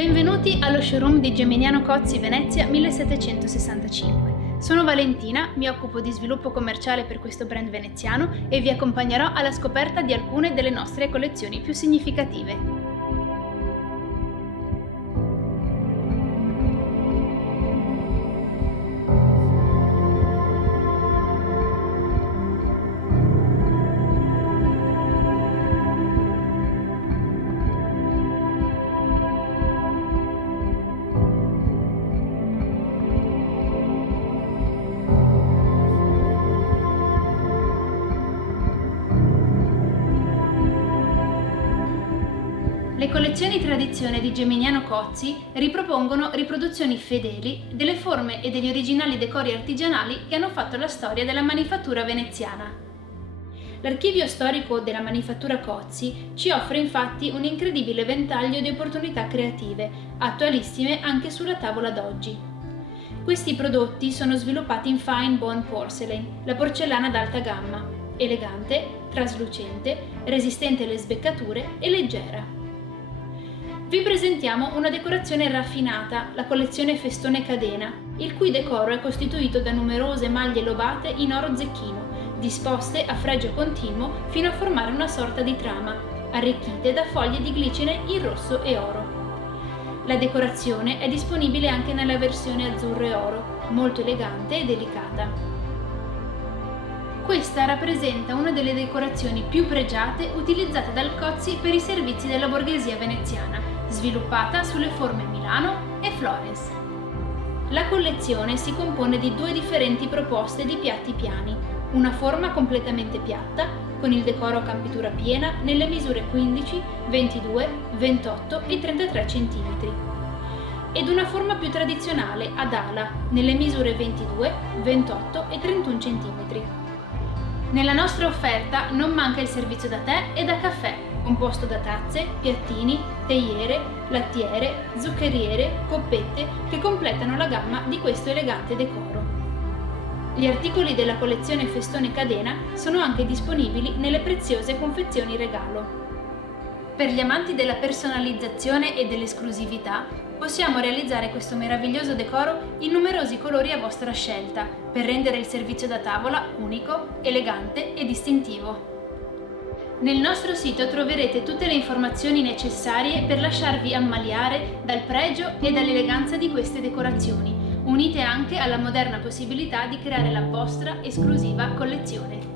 Benvenuti allo showroom di Geminiano Cozzi Venezia 1765. Sono Valentina, mi occupo di sviluppo commerciale per questo brand veneziano e vi accompagnerò alla scoperta di alcune delle nostre collezioni più significative. Le collezioni tradizione di Geminiano Cozzi ripropongono riproduzioni fedeli delle forme e degli originali decori artigianali che hanno fatto la storia della manifattura veneziana. L'archivio storico della manifattura Cozzi ci offre infatti un incredibile ventaglio di opportunità creative, attualissime anche sulla tavola d'oggi. Questi prodotti sono sviluppati in Fine Bone Porcelain, la porcellana d'alta gamma, elegante, traslucente, resistente alle sbeccature e leggera. Vi presentiamo una decorazione raffinata, la collezione Festone Cadena, il cui decoro è costituito da numerose maglie lobate in oro zecchino, disposte a fregio continuo fino a formare una sorta di trama, arricchite da foglie di glicine in rosso e oro. La decorazione è disponibile anche nella versione azzurro e oro, molto elegante e delicata. Questa rappresenta una delle decorazioni più pregiate utilizzate dal Cozzi per i servizi della borghesia veneziana, sviluppata sulle forme Milano e Florence. La collezione si compone di due differenti proposte di piatti piani, una forma completamente piatta, con il decoro a campitura piena nelle misure 15, 22, 28 e 33 cm, ed una forma più tradizionale ad ala, nelle misure 22, 28 e 31 cm. Nella nostra offerta non manca il servizio da tè e da caffè, composto da tazze, piattini, teiere, lattiere, zuccheriere, coppette che completano la gamma di questo elegante decoro. Gli articoli della collezione Festone Cadena sono anche disponibili nelle preziose confezioni regalo. Per gli amanti della personalizzazione e dell'esclusività, possiamo realizzare questo meraviglioso decoro in numerosi colori a vostra scelta, per rendere il servizio da tavola unico, elegante e distintivo. Nel nostro sito troverete tutte le informazioni necessarie per lasciarvi ammaliare dal pregio e dall'eleganza di queste decorazioni, unite anche alla moderna possibilità di creare la vostra esclusiva collezione.